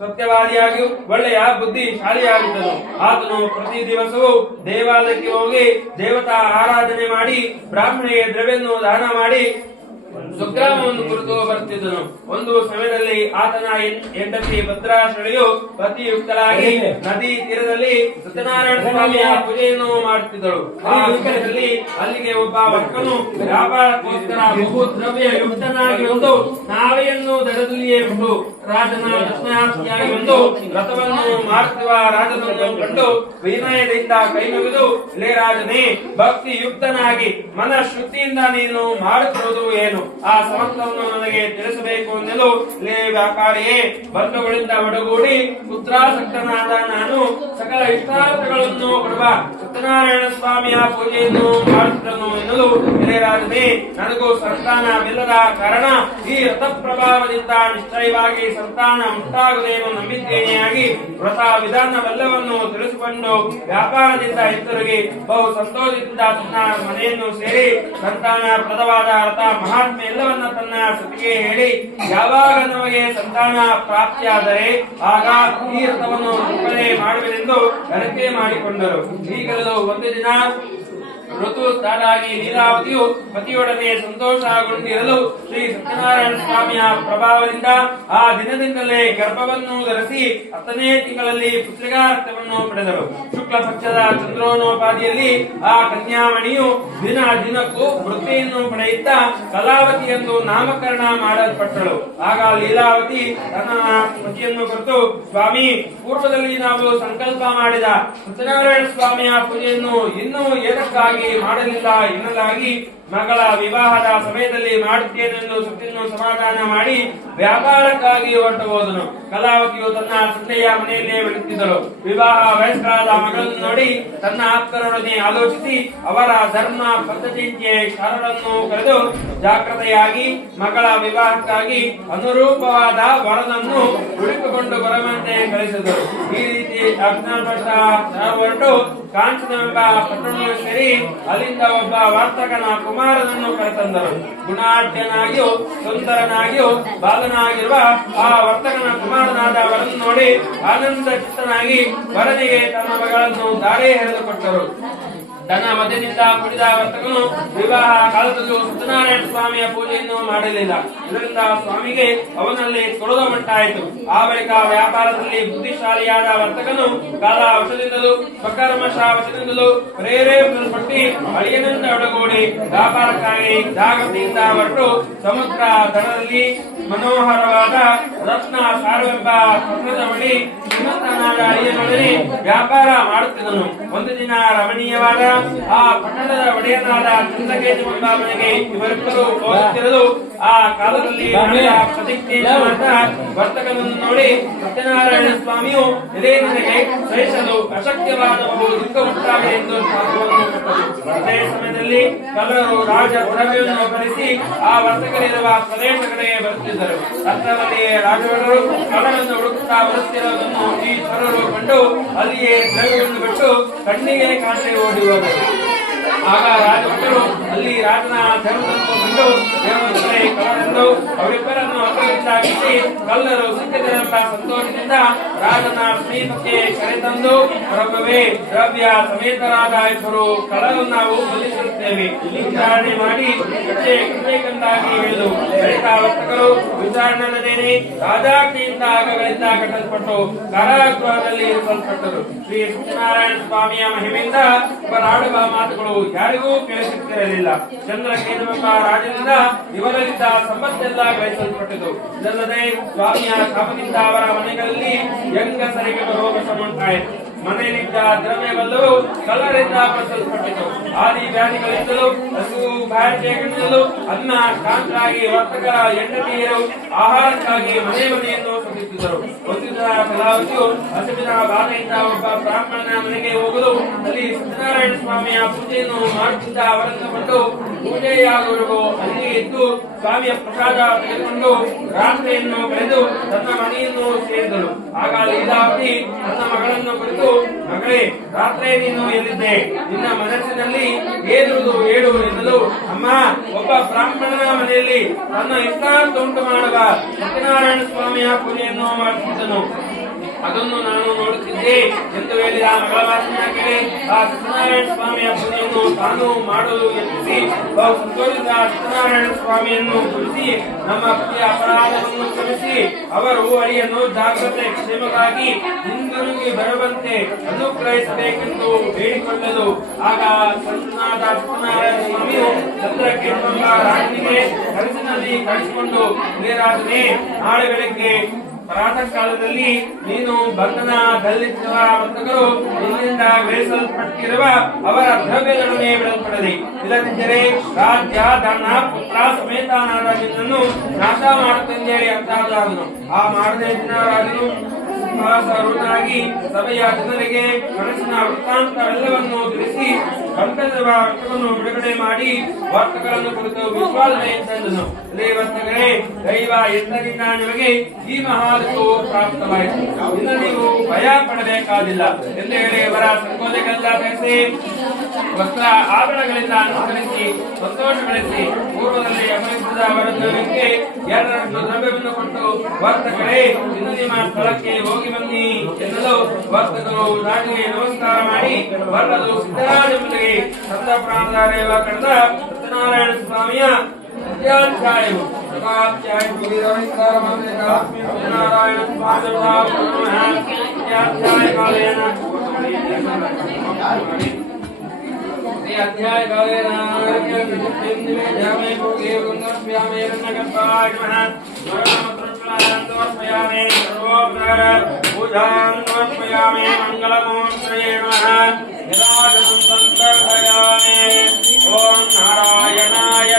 ಸತ್ಯವಾದಿಯಾಗಿ ಒಳ್ಳೆಯ ಬುದ್ಧಿಶಾಲಿಯಾಗಿದ್ದನು ಆತನು ಪ್ರತಿ ದಿವಸವೂ ದೇವಾಲಯಕ್ಕೆ ಹೋಗಿ ದೇವತಾ ಆರಾಧನೆ ಮಾಡಿ ಬ್ರಾಹ್ಮಣಿಗೆ ದ್ರವ್ಯನ್ನು ದಾನ ಮಾಡಿ ಸುಗ್ರಾಮವನ್ನು ಕುರಿತು ಬರ್ತಿದ್ದನು ಒಂದು ಸಮಯದಲ್ಲಿ ಆತನ ಹೆಂಡತಿ ಭದ್ರಾಶ್ರಳಿಯು ಪತಿಯುಕ್ತಳಾಗಿ ನದಿ ತೀರದಲ್ಲಿ ಸತ್ಯನಾರಾಯಣ ಸ್ವಾಮಿಯ ಪೂಜೆಯನ್ನು ಮಾಡುತ್ತಿದ್ದಳು. ಆ ಅಲ್ಲಿಗೆ ಒಬ್ಬ ಭಕ್ತನು ವ್ಯಾಪಾರಕ್ಕೋಸ್ಕರ ಬಹು ದ್ರವ್ಯ ಯುಕ್ತನಾಗಿ ಒಂದು ನಾವೆಯನ್ನು ದಡದಲ್ಲಿಯೇ ಬಿಟ್ಟು ರಾಜನ ದಕ್ಷಿಣಾರ್ಥಿಯಾಗಿ ಒಂದು ರಥವನ್ನು ಮಾಡುತ್ತಿರುವ ರಾಜನನ್ನು ಕಂಡು ವಿನಯದಿಂದ ಕೈ ಮುಗಿದು ಲೇ ರಾಜನೇ ಭಕ್ತಿ ಯುಕ್ತನಾಗಿ ಮನಃಶುದ್ಧಿಯಿಂದ ನೀನು ಮಾಡುತ್ತಿರುವುದು ಏನು? ಆ ಸಮರ್ಥವನ್ನು ನನಗೆ ತಿಳಿಸಬೇಕು ಎಂದಲು ಲೇ ವ್ಯಾಪಾರಿಯೇ, ಬಂಧುಗಳಿಂದ ಒಡಗೂಡಿ ಪುತ್ರಾಸಕ್ತನಾದ ನಾನು ಸಕಲ ಇಷ್ಟಾರ್ಥಗಳನ್ನು ಕೊಡುವ ಸತ್ಯನಾರಾಯಣ ಸ್ವಾಮಿಯ ಪೂಜೆಯನ್ನು ಮಾಡುತ್ತನು ಎನ್ನಲು ರಾಜನೇ ನನಗೂ ಸಂತಾನವಿಲ್ಲದ ಕಾರಣ ಈ ರಥಪ್ರಭಾವದಿಂದ ನಿಶ್ಚಯವಾಗಿ ಸಂತಾನ ಉಂಟಾಗುವುದೇನು ನಂಬಿದ್ದೇನೆಯಾಗಿ ವ್ರತ ವಿಧಾನವೆಲ್ಲವನ್ನು ತಿಳಿಸಿಕೊಂಡು ವ್ಯಾಪಾರದಿಂದ ಹಿಂತಿರುಗಿ ಬಹು ಸಂತೋಷದಿಂದ ತನ್ನ ಮನೆಯನ್ನು ಸೇರಿ ಸಂತಾನ ಪ್ರದವಾದ ರಥ ಮಹಾತ್ಮೆ ಎಲ್ಲವನ್ನ ತನ್ನ ಸುತ್ತಿಗೆ ಹೇಳಿ, ಯಾವಾಗ ನಮಗೆ ಸಂತಾನ ಪ್ರಾಪ್ತಿಯಾದರೆ, ಆಗ ಈ ರಥವನ್ನು ಒಪ್ಪಣೆ ಮಾಡುವೆನೆಂದು ಅರಕೆ ಮಾಡಿಕೊಂಡರು. ಈಗಲೂ ಒಂದು ದಿನ ಋತು ತಾನಾಗಿ ಲೀಲಾವತಿಯು ಪತಿಯೊಡನೆ ಸಂತೋಷಗೊಂಡಿರಲು ಶ್ರೀ ಸತ್ಯನಾರಾಯಣ ಸ್ವಾಮಿಯ ಪ್ರಭಾವದಿಂದ ಆ ದಿನದಿಂದಲೇ ಗರ್ಭವನ್ನು ಧರಿಸಿ ಹತ್ತನೇ ತಿಂಗಳಲ್ಲಿ ಪುತ್ರಿಕಾರ್ಥವನ್ನು ಪಡೆದರು. ಶುಕ್ಲ ಪಕ್ಷದ ಚಂದ್ರೋನೋಪಾದಿಯಲ್ಲಿ ಆ ಕನ್ಯಾಮಣಿಯು ದಿನ ದಿನಕ್ಕೂ ವೃತ್ತಿಯನ್ನು ಪಡೆಯುತ್ತಾ ಕಲಾವತಿ ಎಂದು ನಾಮಕರಣ ಮಾಡಲ್ಪಟ್ಟಳು. ಆಗ ಲೀಲಾವತಿ ತನ್ನ ಪತಿಯನ್ನು ಕುರಿತು ಸ್ವಾಮಿ, ಪೂರ್ವದಲ್ಲಿ ನಾವು ಸಂಕಲ್ಪ ಮಾಡಿದ ಸತ್ಯನಾರಾಯಣ ಸ್ವಾಮಿಯ ಪೂಜೆಯನ್ನು ಇನ್ನೂ ಏತಕ್ಕಾಗಿ ಮಾಡಲಿಲ್ಲ ಎನ್ನಲಾಗಿ ಮಗಳ ವಿವಾಹದ ಸಮಯದಲ್ಲಿ ಮಾಡುತ್ತೇನೆಂದು ಸತಿಯನ್ನು ಸಮಾಧಾನ ಮಾಡಿ ವ್ಯಾಪಾರಕ್ಕಾಗಿ ಹೊರಟು ಹೋದನು. ಕಲಾವತಿಯು ತನ್ನ ತಂದೆಯ ಮನೆಯಲ್ಲೇ ಬೆಳೆಯುತ್ತಿದ್ದಳು. ವಿವಾಹ ವಯಸ್ಕರಾದ ಮಗಳನ್ನು ನೋಡಿ ತನ್ನ ಆಪ್ತರೊಡನೆ ಆಲೋಚಿಸಿ ಅವರ ಧರ್ಮ ಪದ್ಧತಿಗೆ ಶರಣನ್ನು ಕರೆದು ಜಾಗ್ರತೆಯಾಗಿ ಮಗಳ ವಿವಾಹಕ್ಕಾಗಿ ಅನುರೂಪವಾದ ವರನನ್ನು ಹುಡುಕಿಕೊಂಡು ಬರುವಂತೆ ಕಳಿಸಿದರು. ಈ ರೀತಿ ಹೊರಟು ಕಾಂಚನವೆಂಬ ಪಟ್ಟಣ ಸೇರಿ ಅಲ್ಲಿಂದ ಒಬ್ಬ ವರ್ತಕನ ಕುಮಾರನನ್ನು ಕರೆತಂದರು. ಗುಣಾಢ್ಯನಾಗಿಯೂ, ಸುಂದರನಾಗಿಯೂ, ಬಾಲನಾಗಿರುವ ಆ ವರ್ತಕನ ಕುಮಾರನಾದ ವರನ್ನು ನೋಡಿ ಆನಂದ ಚಿತ್ತನಾಗಿ ವರನಿಗೆ ತನ್ನ ಮಗಳನ್ನು ದಾರೆ ಎಳೆದುಕೊಟ್ಟರು. ತನ್ನ ಮದ್ಯದಿಂದ ಕುಡಿದ ವರ್ತಕನು ವಿವಾಹ ಕಾಲದಲ್ಲೂ ಸತ್ಯನಾರಾಯಣ ಸ್ವಾಮಿಯ ಪೂಜೆಯನ್ನು ಮಾಡಲಿಲ್ಲ. ಇದರಿಂದ ಸ್ವಾಮಿಗೆ ಅವನಲ್ಲಿ ಕೊಡದ ಮಟ್ಟಾಯಿತು ಆ ಬಳಿಕ ವ್ಯಾಪಾರದಲ್ಲಿ ಬುದ್ಧಿಶಾಲಿಯಾದ ವರ್ತಕನು ಕಾಲ ವಶದಿಂದಲೂ ಸ್ವಕರ್ಮಶ ವಶದಿಂದಲೂ ಪ್ರೇರೇಪಿಸಲ್ಪಟ್ಟು ಅಳಿಯನಿಂದ ಒಡಗೂಡಿ ವ್ಯಾಪಾರಕ್ಕಾಗಿ ಜಾಗೃತಿಯಿಂದ ಹೊರಟು ಸಮುದ್ರ ದಡದಲ್ಲಿ ಮನೋಹರವಾದ ರತ್ನ ಸಾರವೆಂಬ ಬಳಿ ಶ್ರೀಮಂತನಾದ ಅಳಿಯನೊಡನೆ ವ್ಯಾಪಾರ ಮಾಡುತ್ತಿದ್ದನು. ಒಂದು ದಿನ ರಮಣೀಯವಾದ ಆ ಪಟ್ಟಣದ ಒಡೆಯನಾದ ಚಂದ್ರಕೇತು ಎಂಬ ಮನೆಗೆ ಇವರಿಬ್ಬರು ಹೋಗುತ್ತಿರಲು ಆ ಕಾಲದಲ್ಲಿ ಪ್ರತಿಜ್ಞೆಯಿಂದ ವರ್ತಕನನ್ನು ನೋಡಿ ಸತ್ಯನಾರಾಯಣ ಸ್ವಾಮಿಯು ಇದೇ ನನಗೆ ಸಹಿಸಲು ಅಶಕ್ಯವಾದ ಒಂದು ದುಃಖ ಉಂಟಾಗಿದೆ ಎಂದು. ಅದೇ ಸಮಯದಲ್ಲಿ ಕಲ್ಲರು ರಾಜ ದ್ರವ್ಯವನ್ನು ಭರಿಸಿ ಆ ವರ್ತಕರಿರುವ ಪ್ರದೇಶ ಕಡೆಗೆ ಬರುತ್ತಿದ್ದರು. ಅಷ್ಟರಲ್ಲಿಯೇ ರಾಜವರು ಕಲ್ಲರನ್ನು ಹುಡುಕುತ್ತಾ ಬರುತ್ತಿರುವುದನ್ನು ಈ ಚರರು ಕಂಡು ಅಲ್ಲಿಯೇ ದ್ರವ್ಯವನ್ನು ಬಿಟ್ಟು ಕಣ್ಣಿಗೆ ಕಾಣದೆ ಓಡಿ ಆಗ ರಾಜಭಟ್ಟರು ಅಲ್ಲಿ ರಾಜನ ಧರ್ಮವನ್ನು ಕಳ್ಳರೆಂದು ಅವರಿಬ್ಬರನ್ನು ಅಪರಿಚಿತಾಗಿಸಿ ಕಲ್ಲರು ಸಿಕ್ಕಿದರೆಂಬ ಸಂತೋಷದಿಂದ ರಾಜನ ಸಮೀಪಕ್ಕೆ ಕರೆತಂದು ಪ್ರಭುವೇ ದ್ರವ್ಯ ಸಮೇತರಾದ ಇಬ್ಬರು ಕಳಲು ನಾವು ಬಲಿಸುತ್ತೇವೆ ವಿಚಾರಣೆ ಮಾಡಿ ಕಟ್ಟೆ ಕಟ್ಟೇಕಂದಾಗಿ ಹೇಳಿದು ಬಳಿಕ ವರ್ತಕರು ವಿಚಾರಣೆ ನಡೆದೇನೆ ರಾಜಾಜ್ಞೆಯಿಂದ ಆಗಗಳಿಂದ ಕಟ್ಟಲ್ಪಟ್ಟು ಕಾರಾಗೃಹದಲ್ಲಿ ಇರಿಸಲ್ಪಟ್ಟರು. ಶ್ರೀ ಸತ್ಯನಾರಾಯಣ ಸ್ವಾಮಿಯ ಮಹಿಮೆಯಿಂದ ಇವರಾಡುವ ಮಾತುಗಳು ಯಾರಿಗೂ ಕೇಳಿಸುತ್ತಿರಲಿಲ್ಲ ಕೇಂದ್ರಕ ರಾಜನಿಂದ ಇವರಲ್ಲಿದ್ದ ಸಂಪತ್ತೆಲ್ಲ ಗಳಿಸಲ್ಪಟ್ಟಿತು ಇದಲ್ಲದೆ ಸ್ವಾಮಿಯ ಶಾಪದಿಂದ ಅವರ ಮನೆಗಳಲ್ಲಿ ಹೆಂಗಸರಿಗೆ ರೋಗ ಸಮಂತಾಯಿತು ಮನೆಯಲ್ಲಿದ್ದ ದ್ರವ್ಯವೆಲ್ಲವೂ ಕಲ್ಲರಿಂದ ಬಳಸಲ್ಪಟ್ಟಿತು. ಆದಿ ವ್ಯಾಧಿಗಳಿಂದಲೂ, ಹಸು ಬಾರಿಕೆಗಳಿಂದಲೂ ಅನ್ನ ಶಾಂತರಾಗಿ ವರ್ತಕರ ಹೆಂಡತಿಯರು ಆಹಾರಕ್ಕಾಗಿ ಮನೆ ಮನೆಯನ್ನು ಸುತ್ತಿದ್ದರು ಒಂದು ದಿನ ಕಲಾವತಿಯು ಬಾಧೆಯಿಂದ ಒಬ್ಬ ಬ್ರಾಹ್ಮಣನ ಮನೆಗೆ ಹೋಗಲು ಅಲ್ಲಿ ಸತ್ಯನಾರಾಯಣ ಸ್ವಾಮಿಯ ಪೂಜೆಯನ್ನು ಮಾಡುತ್ತಿದ್ದ ಅವರನ್ನು ಕಂಡು ಪೂಜೆಯಾಗುವವರೆಗೂ ಅಲ್ಲಿ ಎದ್ದು ಸ್ವಾಮಿಯ ಪ್ರಸಾದ ತೆಗೆದುಕೊಂಡು ರಾತ್ರಿಯನ್ನು ಕಳೆದು ತನ್ನ ಮನೆಯನ್ನು ಸೇರಿದರು ಆಗ ಲೀಲಾವತಿ ತನ್ನ ಮಗಳನ್ನು ಕುರಿತು, ಮಗಳೇ ರಾತ್ರಿ ನೀನು ಎಲ್ಲಿದ್ದೆ? ನಿನ್ನ ಮನಸ್ಸಿನಲ್ಲಿ ಏನುದು ಹೇಳು ಎನ್ನಲು ಅಮ್ಮ ಮನೆಯಲ್ಲಿ ತನ್ನ ಉಂಟು ಮಾಡುವ ಸತ್ಯನಾರಾಯಣ ಸ್ವಾಮಿಯ ಪೂಜೆಯನ್ನು ಮಾಡುತ್ತಿದ್ದನು ಅದನ್ನು ನಾನು ನೋಡುತ್ತಿದ್ದೆ ಎಂದು ಹೇಳಿದ ಆ ಕೇಳಿ ಆ ಸತ್ಯನಾರಾಯಣ ಸ್ವಾಮಿಯ ಪೂಜೆಯನ್ನು ತಾನು ಮಾಡಲು ಯತ್ನಿಸಿ ಸಂತೋಷದ ಸತ್ಯನಾರಾಯಣ ಸ್ವಾಮಿಯನ್ನು ಕುರಿಸಿ ನಮ್ಮ ಪತಿಯ ಅಪರಾಧವನ್ನು ಕ್ಷಮಿಸಿ, ಅವರು ಅಳಿಯನ್ನು ಜಾಗ್ರತೆ ಕ್ಷೇಮಕ್ಕಾಗಿ ಹಿಂದಿರುಗಿ ಬರುವಂತೆ ಅನುಗ್ರಹಿಸಬೇಕೆಂದು ಬೇಡಿಕೊಳ್ಳಲು ಆಗ ಸತ್ಯನಾರಾಯಣ ಸ್ವಾಮಿಯು ಚಂದ್ರಕ್ಕೆ ಎಂಬ ರಾಣಿಗೆ ಕನಸಿನಲ್ಲಿ ಕಳಿಸಿಕೊಂಡು ನೀರಾಜನೆ ನಾಳೆ ಬೆಳಗ್ಗೆ ಪ್ರಾತಃ ಕಾಲದಲ್ಲಿ ನೀನು ಬಂಧನ ವರ್ತಕರು ನಿನ್ನಿಂದ ಬೆಳೆಸಲ್ಪಟ್ಟಿರುವ ಅವರ ದ್ರವ್ಯಗಳನ್ನೇ ಬಿಡಲ್ಪಡಲಿ. ಇಲ್ಲದಿದ್ದರೆ ರಾಜ್ಯ, ಧನ, ಪುತ್ರ ಸಮೇತನಾದ ನಿನ್ನನ್ನು ನಾಶ ಮಾಡುತ್ತಂದೇಳಿ ಅರ್ಥಾದನು ಆ ಮಾಡದೇ ದಿನ ರಾಜನು ಸಿಂಹಾಸರೂಢನಾಗಿ ಸಭೆಯ ಜನರಿಗೆ ಕನಸಿನ ವೃತ್ತಾಂತವೆಲ್ಲವನ್ನು ತಿಳಿಸಿ ಕಂಠದ ವರ್ತವನ್ನು ಬಿಡುಗಡೆ ಮಾಡಿ ವರ್ತಗಳನ್ನು ಕುರಿತು ವಿಶ್ವಾಸನೆ ತಂದನು ವರ್ತಕರೇ, ದೈವ ಎಂದರಿಂದ ನಿಮಗೆ ಈ ಮಹಾದಕು ಪ್ರಾಪ್ತವಾಯಿತು ಇನ್ನು ನೀವು ಭಯ ಪಡಬೇಕಾದಿಲ್ಲ. ಎಂದು ಹೇಳಿ ಅವರ ಸಂಕೋಲೆಗೆಲ್ಲ ಬೆಳೆಸಿ ವಸ್ತ್ರ ಆಭರಣಗಳಿಂದ ಅನುಸರಿಸಿ ಸಂತೋಷಗಳಿಸಿ, ಪೂರ್ವದಲ್ಲಿ ಅಪರಿಸಿದ ಅವರ ದ್ರವ್ಯಕ್ಕೆ ಎರಡರಷ್ಟು ದ್ರವ್ಯವನ್ನು ಕೊಟ್ಟು ವರ್ತಕರೇ ಇನ್ನು ನಿಮ್ಮ ಸ್ಥಳಕ್ಕೆ ಹೋಗಿ ಬನ್ನಿ ಎನ್ನಲು ವರ್ತಕರು ನಾಟಿಗೆ ನಮಸ್ಕಾರ ಮಾಡಿ ಬರಲು ಸಿದ್ದರಾಜಂಬರಿಗೆ ಸಂತ ಪ್ರಾಣದಾರೇವ ಕಂಡ ಸತ್ಯನಾರಾಯಣ ಸ್ವಾಮಿಯ ಅಧ್ಯಾಧ್ಯಾಯವು ಸದಾಧ್ಯಾಯ ಗುರುವಿರವಿಂದರ ಮಂದಿರ ಸತ್ಯನಾರಾಯಣ ಸ್ವಾಮಿ ಸತ್ಯಾಧ್ಯಾಯ ಕಾಲೇನ अध्याय पूजायामे मंगलमूर्तये नमः निराजसं सन्तर्पयामि ॐ नारायणाय